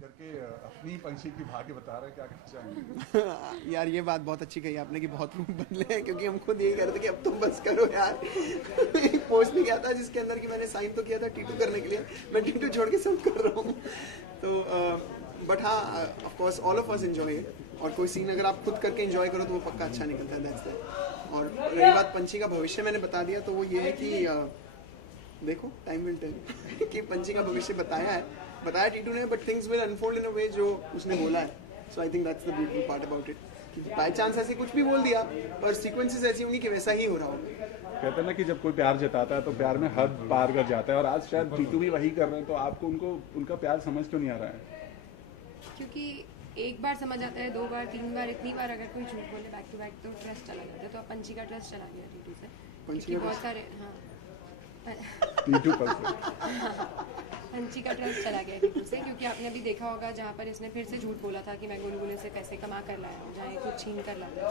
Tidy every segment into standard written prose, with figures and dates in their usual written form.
करके अपनी पंछी की भाग्य बता रहे हैं, क्या कहना चाहेंगे? यार ये बात बहुत अच्छी कही आपने कि बहुत रूप बदले हैं, क्योंकि हम खुद यही कह रहे थे कि अब तुम बस करो यार। एक पोस्ट भी किया था जिसके अंदर कि मैंने साइन तो किया था टीटू करने के लिए, मैं टीटू छोड़ के सब कर रहा हूँ। तो बट हाँ, of course all of us enjoy it, और कोई सीन अगर आप खुद करके एंजॉय करो तो वो पक्का अच्छा निकलता है, दैट्स इट। और रही बात पंछी का भविष्य मैंने बता दिया, तो वो ये है कि देखो टाइम विल टेल कि पंछी का भविष्य बताया टीटू ने, but things will unfold in a way जो उसने बोला है। So I think that's the beautiful part about it, कि बाय चांस ऐसे कुछ भी बोल दिया पर सीक्वेंसेस ऐसी होंगी कि वैसा ही हो रहा होगा। कहते हैं ना कि जब कोई प्यार जताता है तो प्यार में हद पार कर जाता है, और आज शायद टीटू भी वही कर रहे हैं, तो आपको उनका प्यार समझ क्यों नहीं आ रहा है? क्योंकि एक बार समझ आता है, 2 बार 3 बार, इतनी बार अगर कोई झूठ बोले बैक टू बैक तो ट्रस्ट चला जाता है। तो अब पंछी का ट्रस्ट चला गया टीटू से, क्योंकि बहुत सारे टीटू पर से पंछी का ट्रस्ट चला गया टीटू से, क्योंकि आपने अभी देखा होगा जहाँ पर इसने फिर से झूठ बोला था कि मैं गुलगुले से पैसे कमा कर लाया हूँ, जहाँ कुछ छीन कर लाया,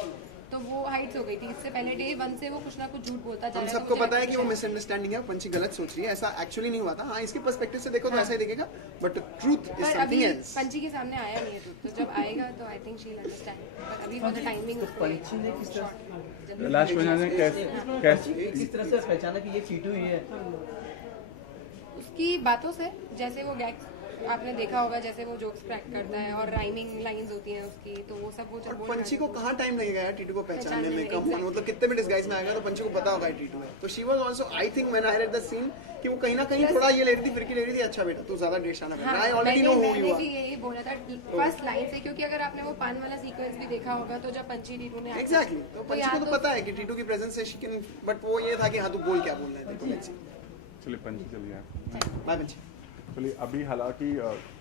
तो वो हाइट्स हो गई थी। इससे पहले डे 1 से वो कुछ ना कुछ झूठ बोलता जा रहा है। सबको पता है कि वो मिसअंडरस्टैंडिंग है, पंछी गलत सोच रही है, ऐसा एक्चुअली नहीं हुआ था। हाँ, इसके पर्सपेक्टिव से देखो तो ऐसा ही दिखेगा, but truth is something else. पंछी के सामने आया नहीं है ट्रूथ, तो जब आएगा तो I think she will understand, but अभी फॉर द टाइमिंग पंछी ने किस तरह लास्ट में कैसे किस तरह से पहचाना कि ये टीटू ही है? उसकी बातों से, जैसे वो गैग आपने देखा होगा, जैसे वो जोक्स क्रैक करता है और राइमिंग लाइंस होती हैं उसकी, तो वो सब वो जब पंछी को कहाँ टाइम लगेगा यार टीटू को पहचानने में? कम मतलब कितने भी डिस्गाइज में आएगा तो पंछी को पता होगा टीटू है। तो she was also, I think when I read the scene, कि वो कहीं ना कहीं थोड़ा ये ले रही थी, फिरकी ले रही थी, अच्छा बेटा तू ज्यादा डेढ़ बन, I already know who you are. यही बोला था फर्स्ट लाइन से, क्योंकि अगर आपने वो पान वाला सीक्वेंस भी देखा होगा तो जब पंछी टीटू ने एग्जैक्टली, तो पंछी को तो पता है कि टीटू की प्रेजेंस से शी कैन, बट वो ये था कि हाँ तू बोल क्या बोल रहा है, देखो लेट्स सी। चलिए पंछी चलिए बाय पंछी। चलिए अभी हालांकि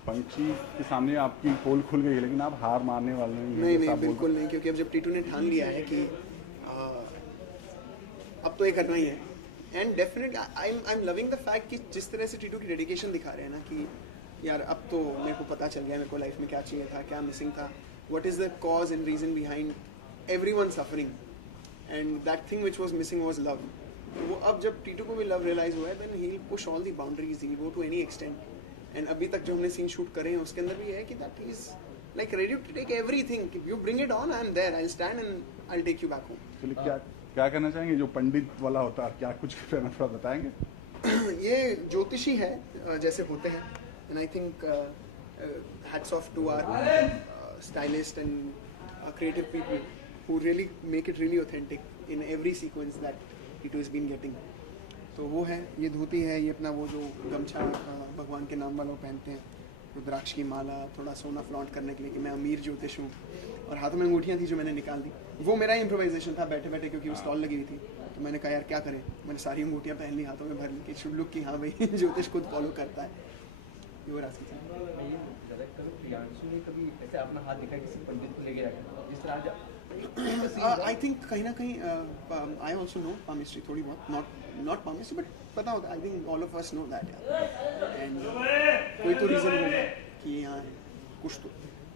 पंछी के सामने आपकी पोल खुल गई है, लेकिन आप हार मारने वाले नहीं, बिल्कुल नहीं, क्योंकि अब जब टीटू ने ठान लिया है कि अब तो ये करना ही है, and definitely I am loving the fact कि जिस तरह से टीटू की डेडिकेशन दिखा रहे हैं ना, कि यार अब तो मेरे को पता चल गया मेरे को लाइफ में क्या चाहिए था, क्या मिसिंग था, what is the cause and reason behind everyone suffering, and that thing which was missing was love. वो अब जब टीटू को भी लव रियलाइज हुआ है, then he will push all the boundaries, he will go to any extent, and अभी तक जो हमने सीन शूट करे हैं उसके अंदर भी है कि that is like ready to take everything, you bring it on, I am there, I will stand and I will take you back home. चलिए क्या कहना चाहेंगे जो पंडित वाला होता है, क्या कुछ थोड़ा बताएंगे? ये ज्योतिषी है जैसे होते हैं, and I think hats off to our stylist and creative people who really make it really authentic in every sequence that Titu is been getting. तो वो है, ये धोती है, ये अपना वो जो गमछा भगवान के नाम वाला वो पहनते हैं, रुद्राक्ष की माला, थोड़ा सोना फ्लॉन्ट करने के लिए कि मैं अमीर ज्योतिष हूँ, और हाथों में अंगूठियाँ थी जो मैंने निकाल दी। वो मेरा इम्प्रोवाइजेशन था बैठे बैठे, क्योंकि वो स्टॉल लगी हुई थी, तो मैंने कहा यार क्या करें, मैंने सारी अंगूठियाँ पहन ली, हाथों में भर ली कि शुड लुक कि हाँ भाई ज्योतिष खुद फॉलो करता है। ये वो रास्ते ऐसे अपना हाथ दिखा किसी पंडित को लेके जाकर जिस तरह आई थिंक कहीं ना कहीं आई ऑल्सो नो पामिस्ट्री थोड़ी बहुत, नॉट पामिस्ट्री बट पता होता है, I think all of us know that यार, एंड कोई तो रीज़न होगा कि यहाँ कुछ तो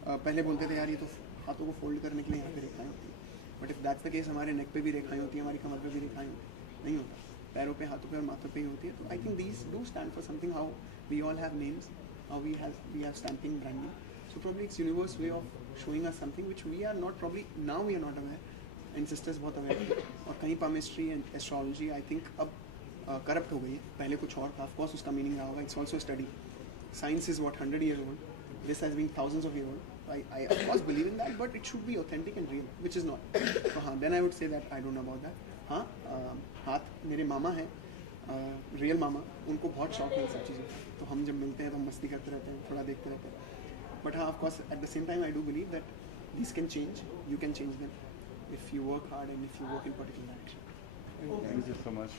पहले बोलते थे यार ये तो हाथों को फोल्ड करने के लिए यहाँ पे रेखाएं होती हैं, but if that's the case हमारे नेक पे भी रेखाएं होती हैं, हमारी कमर पे भी रेखाएं नहीं होता, पैरों पे, हाथों पे और माथों पे ही होती है। तो I think these do stand for something, how we all have names, how we have stamping, branding, so probably it's universe way of showing us something which we are not, probably now we are not aware, and sisters बहुत aware हैं, और कहीं palmistry and astrology I think अब corrupt हो गई है, पहले कुछ और था, of course उसका meaning रहा होगा, it's also a study, science is what 100 years old, this has been thousands of years old, I of course believe in that, but it should be authentic and real, which is not, so हाँ then I would say that I don't know about that। हाँ हाथ मेरे मामा हैं, real मामा, उनको बहुत शौक है इन सब चीज़ों, तो हम जब मिलते हैं तो मस्ती करते रहते हैं, थोड़ा देखते रहते हैं, but of course at the same time I do believe that these can change, you can change them if you work hard and if you work in particular direction। Thank you so much.